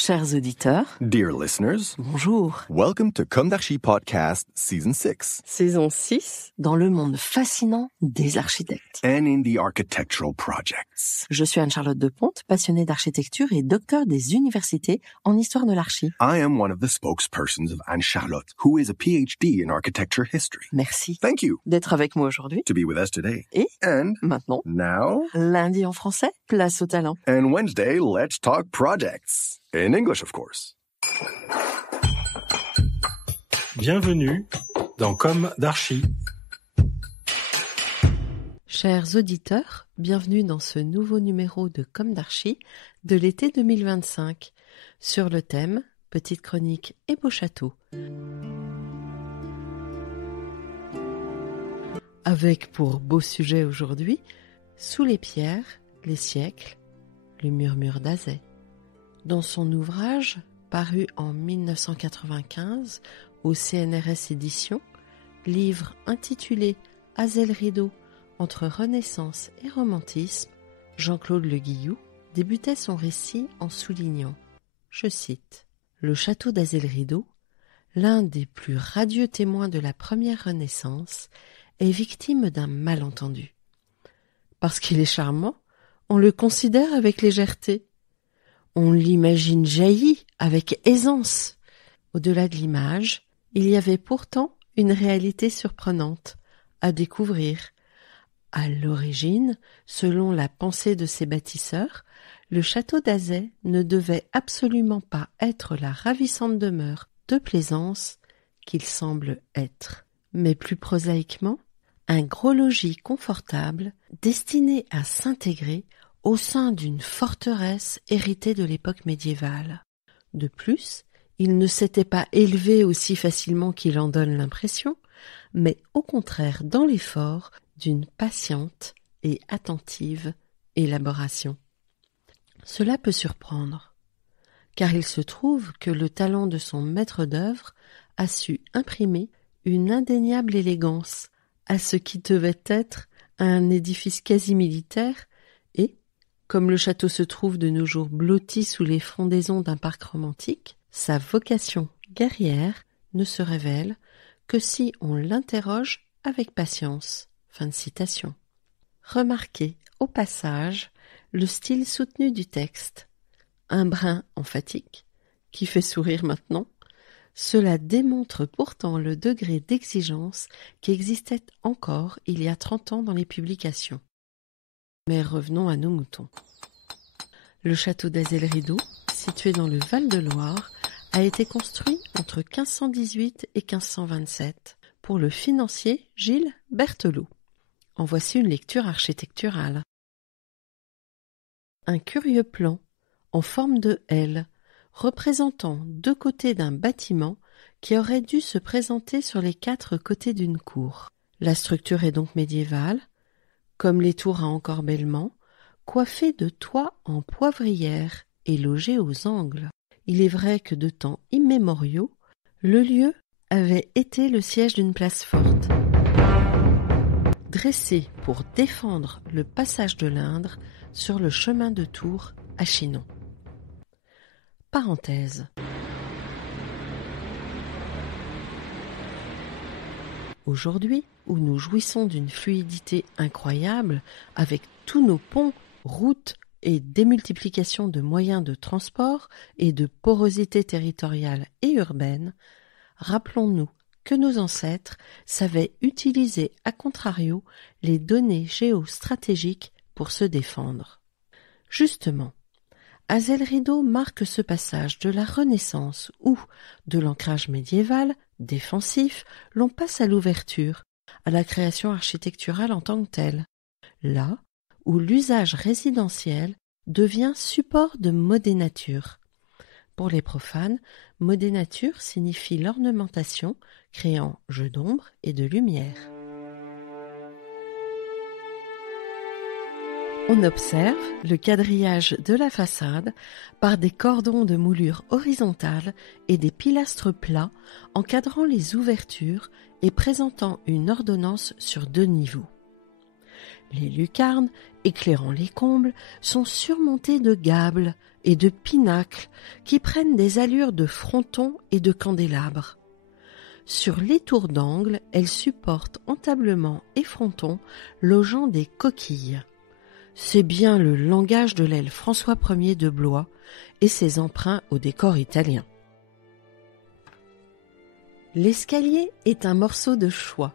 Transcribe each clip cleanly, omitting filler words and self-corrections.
Chers auditeurs, Dear listeners, bonjour. welcome to Comme d'Archi Podcast Season 6. Saison 6, dans le monde fascinant des architectes. And in the architectural projects. Je suis Anne-Charlotte Deponte, passionnée d'architecture et docteur des universités en histoire de l'archi. I am one of the spokespersons of Anne-Charlotte, who is a PhD in architecture history. Merci Thank you d'être avec moi aujourd'hui. to be with us today. Et And maintenant, now, lundi en français, place au talent. and Wednesday, let's talk projects. In English, of course. Bienvenue dans Comme d'Archi. Chers auditeurs, bienvenue dans ce nouveau numéro de Comme d'Archi de l'été 2025 sur le thème Petite chronique et beau château. Avec pour beau sujet aujourd'hui, Sous les pierres, les siècles, le murmure d'Azay. Dans son ouvrage, paru en 1995 au CNRS Éditions, livre intitulé Azay le rideau entre Renaissance et romantisme, Jean-Claude Le Guillou débutait son récit en soulignant, je cite, « Le château d'Azay le rideau, l'un des plus radieux témoins de la première Renaissance, est victime d'un malentendu. Parce qu'il est charmant, on le considère avec légèreté. On l'imagine jailli avec aisance. Au-delà de l'image, il y avait pourtant une réalité surprenante à découvrir. À l'origine, selon la pensée de ses bâtisseurs, le château d'Azay ne devait absolument pas être la ravissante demeure de plaisance qu'il semble être, mais plus prosaïquement, un gros logis confortable destiné à s'intégrer au sein d'une forteresse héritée de l'époque médiévale. De plus, il ne s'était pas élevé aussi facilement qu'il en donne l'impression, mais au contraire dans l'effort d'une patiente et attentive élaboration. Cela peut surprendre, car il se trouve que le talent de son maître d'œuvre a su imprimer une indéniable élégance à ce qui devait être un édifice quasi militaire et, comme le château se trouve de nos jours blotti sous les frondaisons d'un parc romantique, sa vocation guerrière ne se révèle que si on l'interroge avec patience. » Fin de citation. Remarquez au passage le style soutenu du texte, un brin emphatique, qui fait sourire maintenant. Cela démontre pourtant le degré d'exigence qui existait encore il y a 30 ans dans les publications. Mais revenons à nos moutons. Le château d'Azay le rideau, situé dans le Val-de-Loire, a été construit entre 1518 et 1527 pour le financier Gilles Berthelot. En voici une lecture architecturale. Un curieux plan, en forme de L, représentant deux côtés d'un bâtiment qui aurait dû se présenter sur les 4 côtés d'une cour. La structure est donc médiévale, comme les tours à encorbellement, coiffée de toits en poivrière et logée aux angles. Il est vrai que de temps immémoriaux, le lieu avait été le siège d'une place forte, dressée pour défendre le passage de l'Indre sur le chemin de Tours à Chinon. Parenthèse. Aujourd'hui, où nous jouissons d'une fluidité incroyable, avec tous nos ponts, routes et démultiplication de moyens de transport et de porosité territoriale et urbaine, rappelons-nous que nos ancêtres savaient utiliser à contrario les données géostratégiques pour se défendre. Justement, Azay le rideau marque ce passage de la Renaissance où, de l'ancrage médiéval, défensif, l'on passe à l'ouverture, à la création architecturale en tant que telle, là où l'usage résidentiel devient support de modénature. Pour les profanes, modénature signifie l'ornementation créant jeu d'ombre et de lumière. On observe le quadrillage de la façade par des cordons de moulure horizontale et des pilastres plats encadrant les ouvertures et présentant une ordonnance sur 2 niveaux. Les lucarnes, éclairant les combles, sont surmontées de gables et de pinacles qui prennent des allures de frontons et de candélabres. Sur les tours d'angle, elles supportent entablements et frontons logeant des coquilles. C'est bien le langage de l'aile François Ier de Blois et ses emprunts au décor italien. L'escalier est un morceau de choix.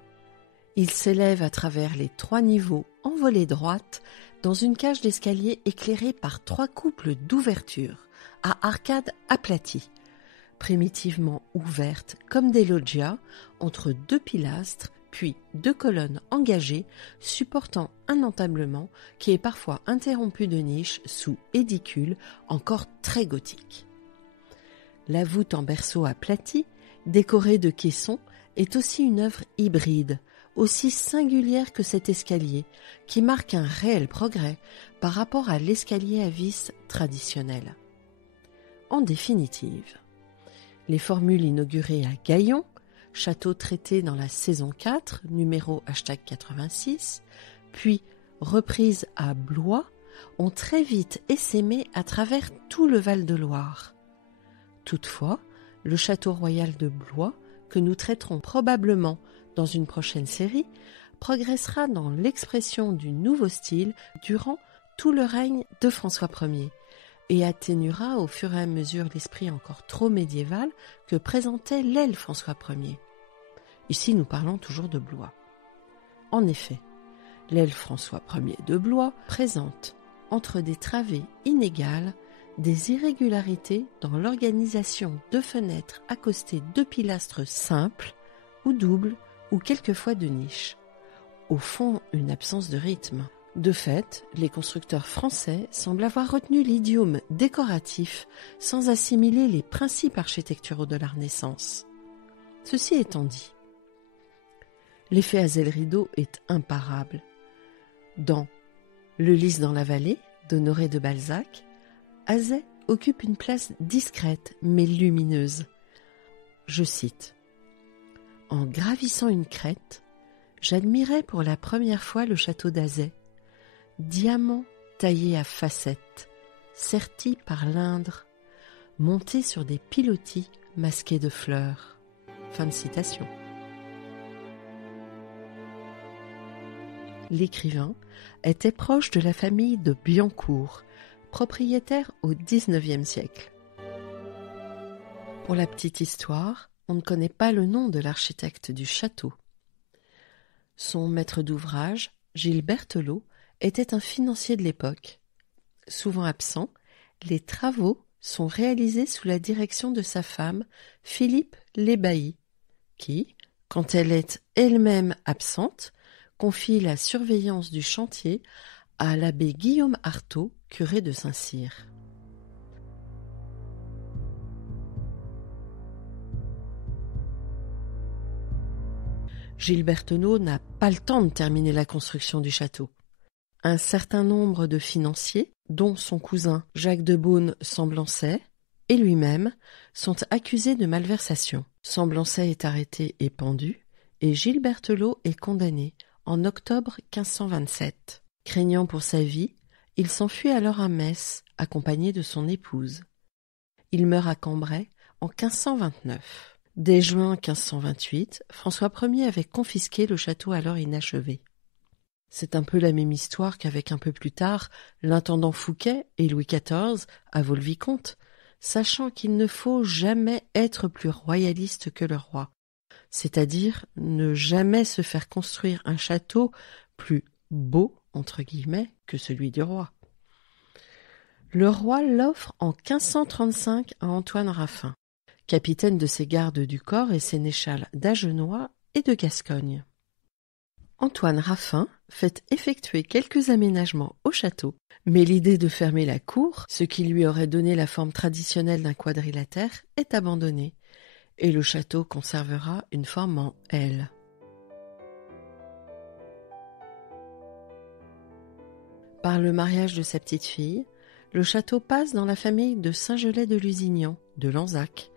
Il s'élève à travers les 3 niveaux en volée droite dans une cage d'escalier éclairée par 3 couples d'ouvertures à arcades aplaties, primitivement ouvertes comme des loggias entre 2 pilastres puis 2 colonnes engagées supportant un entablement qui est parfois interrompu de niches sous édicules encore très gothiques. La voûte en berceau aplati, décorée de caissons, est aussi une œuvre hybride, aussi singulière que cet escalier, qui marque un réel progrès par rapport à l'escalier à vis traditionnel. En définitive, les formules inaugurées à Gaillon, château traité dans la saison 4, numéro #86, puis reprises à Blois, ont très vite essaimé à travers tout le Val-de-Loire. Toutefois, le château royal de Blois, que nous traiterons probablement dans une prochaine série, progressera dans l'expression du nouveau style durant tout le règne de François Ier et atténuera au fur et à mesure l'esprit encore trop médiéval que présentait l'aile François Ier. Ici, nous parlons toujours de Blois. En effet, l'aile François Ier de Blois présente, entre des travées inégales, des irrégularités dans l'organisation de fenêtres accostées de pilastres simples ou doubles ou quelquefois de niches. Au fond, une absence de rythme. De fait, les constructeurs français semblent avoir retenu l'idiome décoratif sans assimiler les principes architecturaux de la Renaissance. Ceci étant dit, l'effet Azay-le-Rideau est imparable. Dans Le Lys dans la vallée d'Honoré de Balzac, Azay occupe une place discrète mais lumineuse. Je cite : « En gravissant une crête, j'admirais pour la première fois le château d'Azay, diamant taillé à facettes, serti par l'Indre, monté sur des pilotis masqués de fleurs. » Fin de citation. L'écrivain était proche de la famille de Biancourt, propriétaire au XIXe siècle. Pour la petite histoire, on ne connaît pas le nom de l'architecte du château. Son maître d'ouvrage, Gilles Berthelot, était un financier de l'époque. Souvent absent, les travaux sont réalisés sous la direction de sa femme, Philippe Lébailly, qui, quand elle est elle-même absente, confie la surveillance du chantier à l'abbé Guillaume Artaud, curé de Saint-Cyr. Gilles Berthelot n'a pas le temps de terminer la construction du château. Un certain nombre de financiers, dont son cousin Jacques de Beaune Semblançay et lui-même, sont accusés de malversation. Semblançay est arrêté et pendu, et Gilles Berthelot est condamné en octobre 1527. Craignant pour sa vie, il s'enfuit alors à Metz, accompagné de son épouse. Il meurt à Cambrai en 1529. Dès juin 1528, François Ier avait confisqué le château alors inachevé. C'est un peu la même histoire qu'avec un peu plus tard l'intendant Fouquet et Louis XIV à Vaux-le-Vicomte, sachant qu'il ne faut jamais être plus royaliste que le roi, c'est-à-dire ne jamais se faire construire un château plus « beau » entre guillemets que celui du roi. Le roi l'offre en 1535 à Antoine Raffin, capitaine de ses gardes du corps et sénéchal d'Agenois et de Gascogne. Antoine Raffin fait effectuer quelques aménagements au château, mais l'idée de fermer la cour, ce qui lui aurait donné la forme traditionnelle d'un quadrilatère, est abandonnée, et le château conservera une forme en L. Par le mariage de sa petite-fille, le château passe dans la famille de Saint-Gelais de Lusignan, de Lanzac,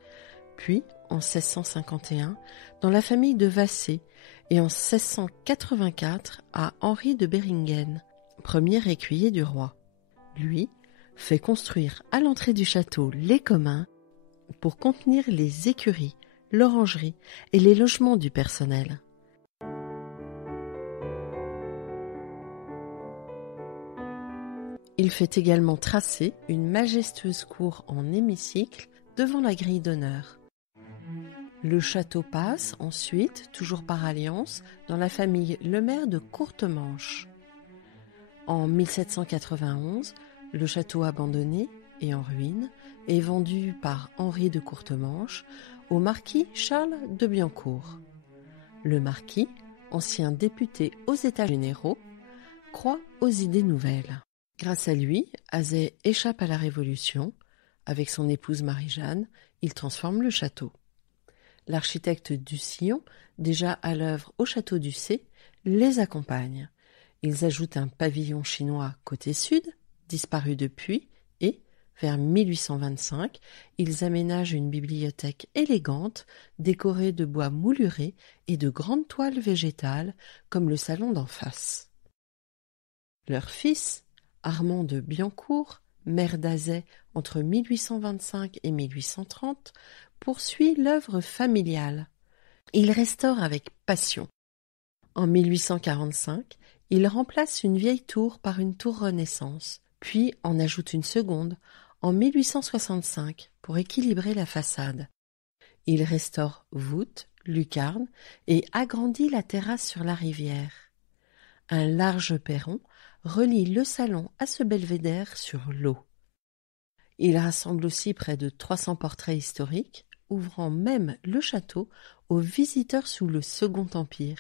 puis en 1651 dans la famille de Vassé et en 1684 à Henri de Béringen, premier écuyer du roi. Lui fait construire à l'entrée du château les communs pour contenir les écuries, l'orangerie et les logements du personnel. Il fait également tracer une majestueuse cour en hémicycle devant la grille d'honneur. Le château passe ensuite, toujours par alliance, dans la famille Lemaire de Courtemanche. En 1791, le château abandonné et en ruine est vendu par Henri de Courtemanche au marquis Charles de Biancourt. Le marquis, ancien député aux États généraux, croit aux idées nouvelles. Grâce à lui, Azay échappe à la Révolution. Avec son épouse Marie-Jeanne, il transforme le château. L'architecte Ducillon, déjà à l'œuvre au château d'Ussé, les accompagne. Ils ajoutent un pavillon chinois côté sud, disparu depuis, et, vers 1825, ils aménagent une bibliothèque élégante, décorée de bois mouluré et de grandes toiles végétales, comme le salon d'en face. Leur fils, Armand de Biancourt, maire d'Azay entre 1825 et 1830, poursuit l'œuvre familiale. Il restaure avec passion. En 1845, il remplace une vieille tour par une tour Renaissance, puis en ajoute une seconde en 1865 pour équilibrer la façade. Il restaure voûtes, lucarnes et agrandit la terrasse sur la rivière. Un large perron relie le salon à ce belvédère sur l'eau. Il rassemble aussi près de 300 portraits historiques, ouvrant même le château aux visiteurs sous le Second Empire,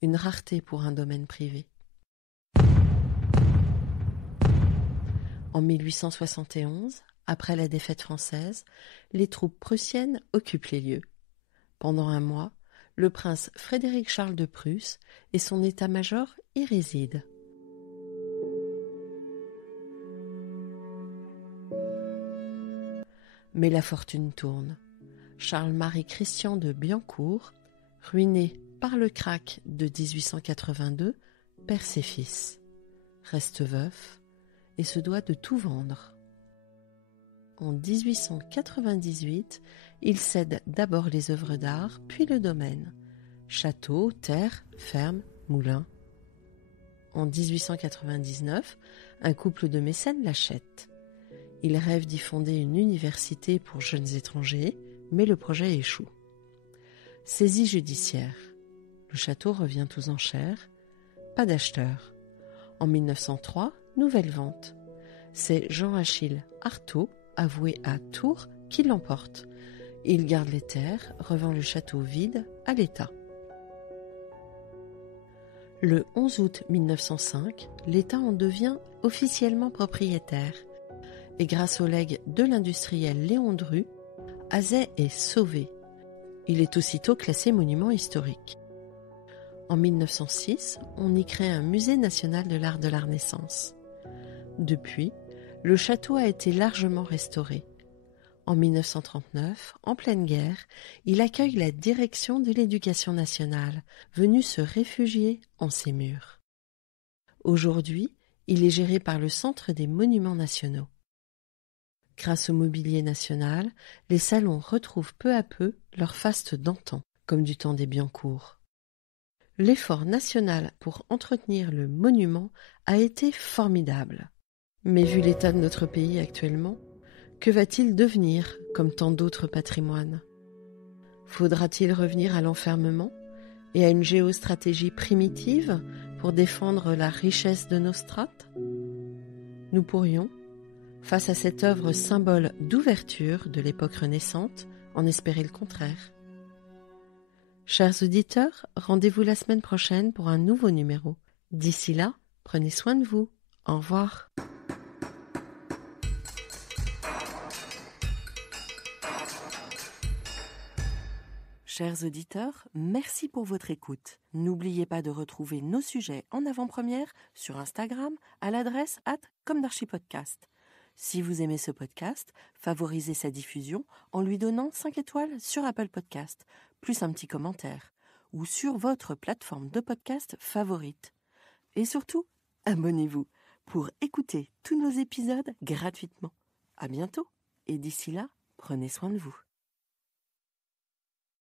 une rareté pour un domaine privé. En 1871, après la défaite française, les troupes prussiennes occupent les lieux. Pendant un mois, le prince Frédéric-Charles de Prusse et son état-major y résident. Mais la fortune tourne. Charles-Marie Christian de Biancourt, ruiné par le krach de 1882, perd ses fils, reste veuf et se doit de tout vendre. En 1898, il cède d'abord les œuvres d'art, puis le domaine. Château, terre, ferme, moulin. En 1899, un couple de mécènes l'achète. Il rêve d'y fonder une université pour jeunes étrangers, mais le projet échoue. Saisie judiciaire. Le château revient aux enchères. Pas d'acheteur. En 1903, nouvelle vente. C'est Jean-Achille Artaud, avoué à Tours, qui l'emporte. Il garde les terres, revend le château vide à l'État. Le 11 août 1905, l'État en devient officiellement propriétaire. Et grâce au legs de l'industriel Léon Dru, Azay est sauvé. Il est aussitôt classé monument historique. En 1906, on y crée un musée national de l'art de la Renaissance. Depuis, le château a été largement restauré. En 1939, en pleine guerre, il accueille la direction de l'Éducation nationale, venue se réfugier en ses murs. Aujourd'hui, il est géré par le Centre des monuments nationaux. Grâce au mobilier national, les salons retrouvent peu à peu leur faste d'antan, comme du temps des Biancourt. L'effort national pour entretenir le monument a été formidable. Mais vu l'état de notre pays actuellement, que va-t-il devenir comme tant d'autres patrimoines ? Faudra-t-il revenir à l'enfermement et à une géostratégie primitive pour défendre la richesse de nos strates ? Nous pourrions, face à cette œuvre symbole d'ouverture de l'époque renaissante, en espérer le contraire. Chers auditeurs, rendez-vous la semaine prochaine pour un nouveau numéro. D'ici là, prenez soin de vous. Au revoir. Chers auditeurs, merci pour votre écoute. N'oubliez pas de retrouver nos sujets en avant-première sur Instagram à l'adresse @comdarchipodcast. Si vous aimez ce podcast, favorisez sa diffusion en lui donnant 5 étoiles sur Apple Podcast, plus un petit commentaire, ou sur votre plateforme de podcast favorite. Et surtout, abonnez-vous pour écouter tous nos épisodes gratuitement. À bientôt, et d'ici là, prenez soin de vous.